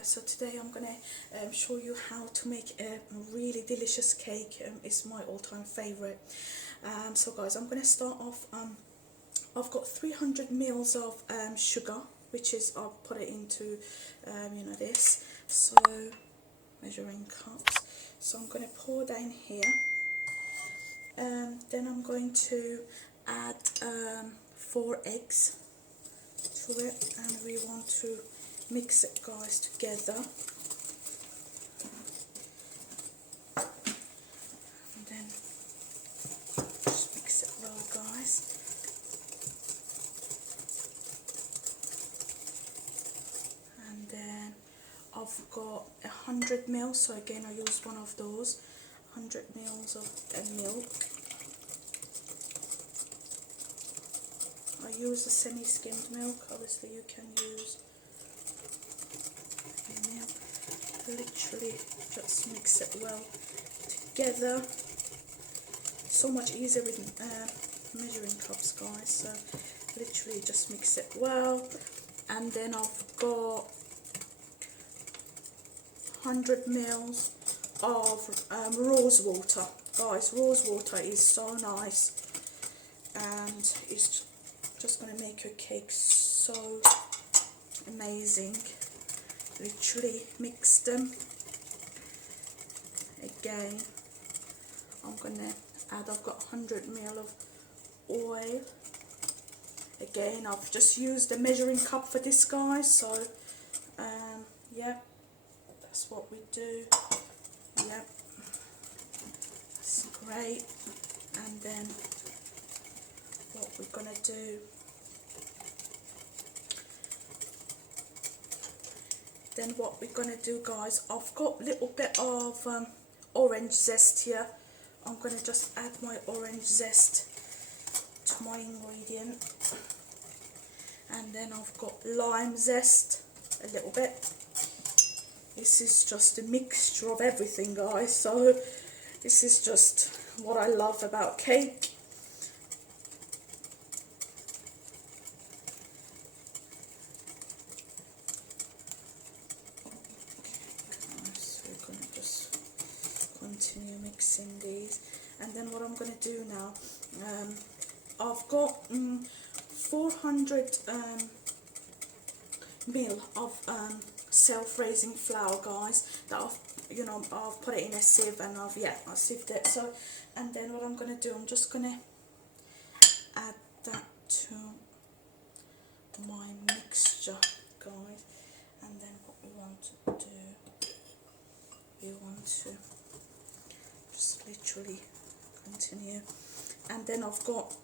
guys, so today I'm gonna show you how to make a really delicious cake. It's my all-time favorite. So guys, I'm gonna start off. I've got 300 mils of sugar, which is, I'll put it into you know, this, so measuring cups. So I'm gonna pour that in here. Then I'm going to add 4 eggs to it, and we want to mix it, guys, together. And then just mix it well, guys. And then I've got 100 mils, so again I used one of those, 100 mils of milk. I use the semi-skimmed milk, obviously you can use milk. Literally just mix it well together. So much easier with measuring cups, guys, so literally just mix it well. And then I've got 100 mils of rose water. Guys, rose water is so nice, and it's just going to make your cake so amazing. Literally mix them. Again, I'm going to add, I've got 100 ml of oil. Again, I've just used a measuring cup for this, guys, so yeah, that's what we do. Yep, that's great. And then what we're gonna do, guys, I've got a little bit of orange zest here. I'm gonna just add my orange zest to my ingredient. And then I've got lime zest, a little bit. This is just a mixture of everything, guys, so this is just what I love about cake. So we're going to just continue mixing these. And then what I'm going to do now, I've got 400 ml of self-raising flour, guys, that I've put it in a sieve, and I sieved it. So, and then what I'm going to do, I'm just going to add that to my mixture, guys. And then what we want to do, we want to just literally continue. And then I've got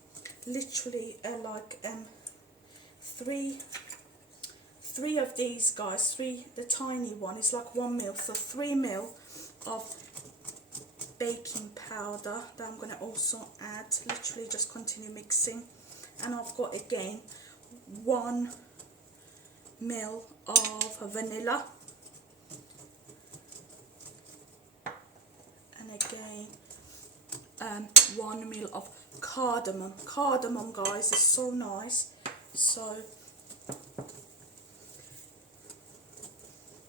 literally like three of these, guys, the tiny one is like 1 ml, so 3 ml of baking powder that I'm going to also add. Literally just continue mixing. And I've got again 1 ml of vanilla, and again 1 ml of cardamom. Cardamom, guys, is so nice. So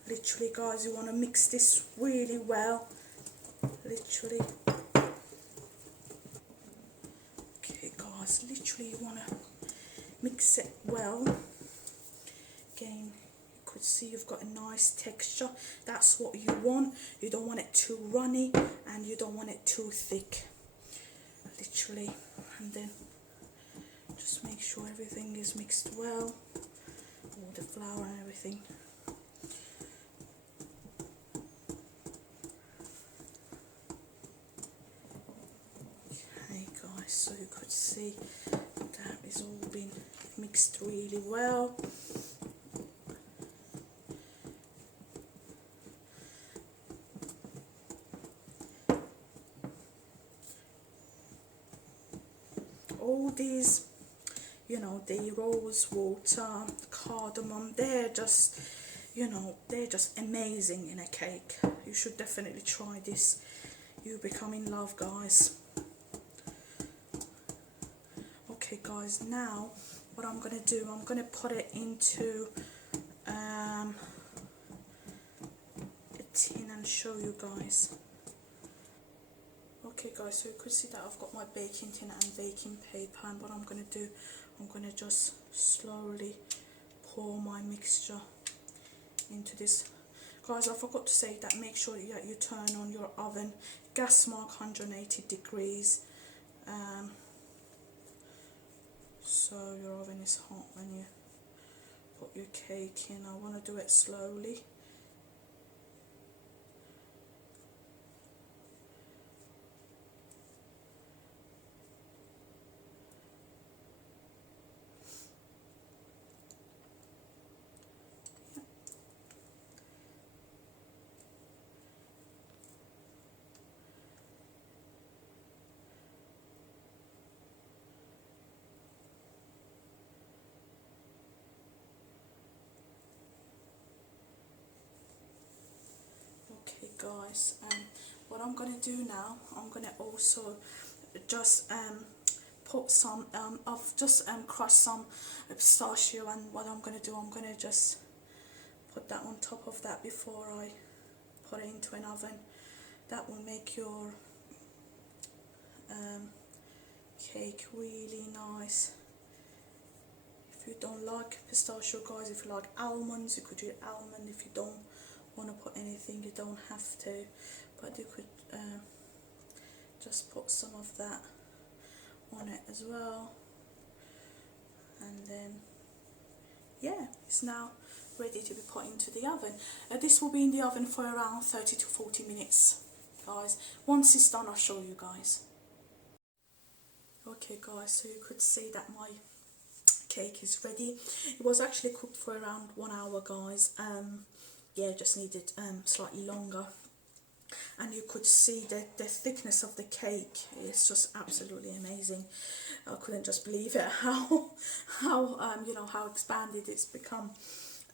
literally, guys, you want to mix this really well. Literally. Okay, guys, literally you want to mix it well. Again, you could see you've got a nice texture. That's what you want. You don't want it too runny, and you don't want it too thick. Literally. And then just make sure everything is mixed well, all the flour and everything. So you could see that is all been mixed really well. All these, the rose water, cardamom, they're just, they're just amazing in a cake. You should definitely try this. You become in love, guys. Okay, guys, now what I'm going to do, I'm going to put it into show you guys. Okay guys, so you could see that I've got my baking tin and baking paper, and what I'm going to do, I'm going to just slowly pour my mixture into this. Guys, I forgot to say that make sure that you turn on your oven, gas mark 180 degrees, so your oven is hot when you put your cake in. I want to do it slowly. Okay guys, what I'm going to do now, I'm going to also just put some, I've just crushed some pistachio, and what I'm going to do, I'm going to just put that on top of that before I put it into an oven. That will make your cake really nice. If you don't like pistachio guys, if you like almonds, you could do almond. If you don't want to put anything, you don't have to, but you could just put some of that on it as well. And then yeah, it's now ready to be put into the oven. This will be in the oven for around 30 to 40 minutes guys. Once it's done, I'll show you guys. Okay guys, so you could see that my cake is ready. It was actually cooked for around 1 hour guys. Yeah, just needed slightly longer, and you could see the thickness of the cake is just absolutely amazing. I couldn't just believe it how you know, how expanded it's become.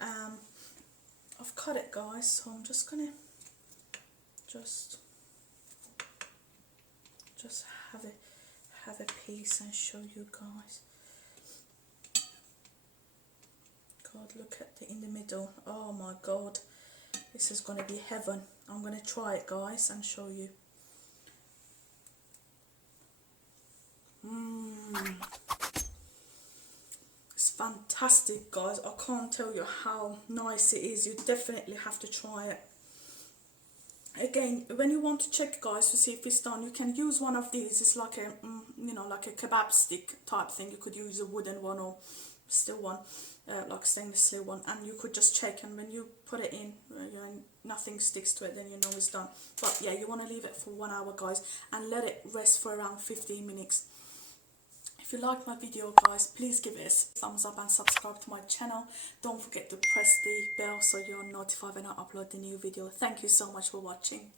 I've cut it guys, so I'm just gonna just have a piece and show you guys. God, look at the in the middle. Oh my god, this is gonna be heaven. I'm gonna try it guys and show you. It's fantastic guys. I can't tell you how nice it is. You definitely have to try it. Again, when you want to check guys to see if it's done, you can use one of these. It's like a you know, like a kebab stick type thing. You could use a wooden one or steel one, like a stainless steel one, and you could just check, and when you put it in, you know, nothing sticks to it, then you know it's done. But yeah, you want to leave it for 1 hour guys, and let it rest for around 15 minutes. If you like my video guys, please give it a thumbs up and subscribe to my channel. Don't forget to press the bell so you're notified when I upload the new video. Thank you so much for watching.